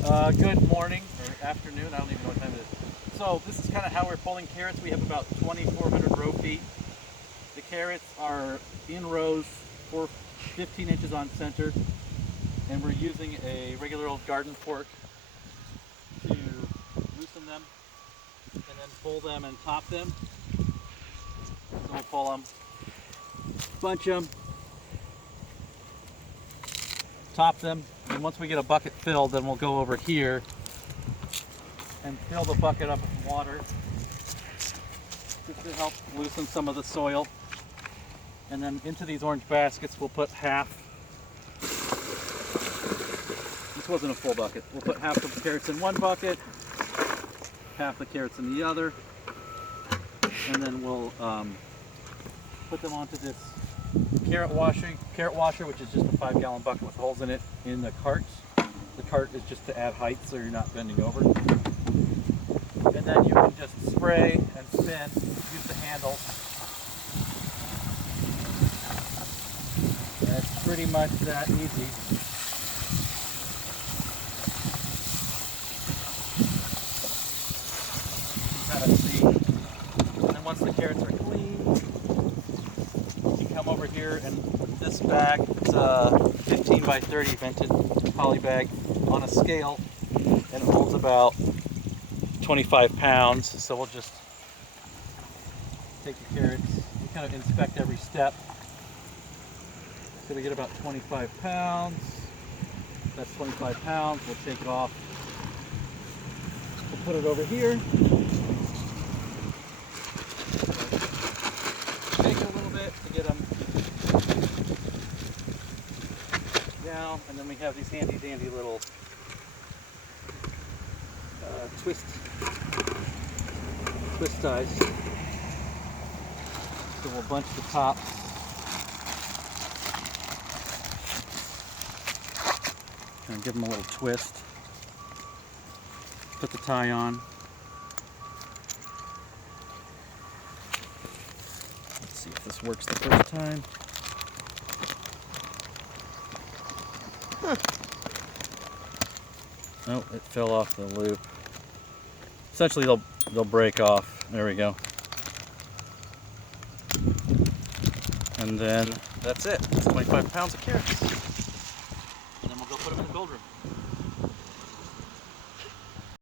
Good morning or afternoon. I don't even know what time it is. So this is kind of how we're pulling carrots. We have about 2,400 row feet. The carrots are in rows, 15 inches on center, and we're using a regular old garden fork to loosen them and then pull them and top them. So we'll pull them, bunch them, top them, and once we get a bucket filled, then we'll go over here and fill the bucket up with water just to help loosen some of the soil. And then into these orange baskets we'll put half. This wasn't a full bucket. We'll put half the carrots in one bucket, half the carrots in the other, and then we'll put them onto this carrot washer, which is just a 5-gallon bucket with holes in it, in the cart. The cart is just to add height so you're not bending over. And then you can just spray and spin, use the handle. And it's pretty much that easy. You can kind of see. And then once the carrots are clean, you can come over here, and this bag, it's a 15 by 30 vented poly bag on a scale, and it holds about 25 pounds. So we'll just take the carrots, we kind of inspect every step. So we get about 25 pounds. That's 25 pounds. We'll take it off. We'll put it over here. Shake it a little bit to get them down, and then we have these handy dandy little twist ties. So we'll bunch the tops. And give them a little twist. Put the tie on. Let's see if this works the first time. Oh, it fell off the loop. Essentially, they'll break off. There we go. And then that's it. That's 25 pounds of carrots. And then we'll go put them in the cold room.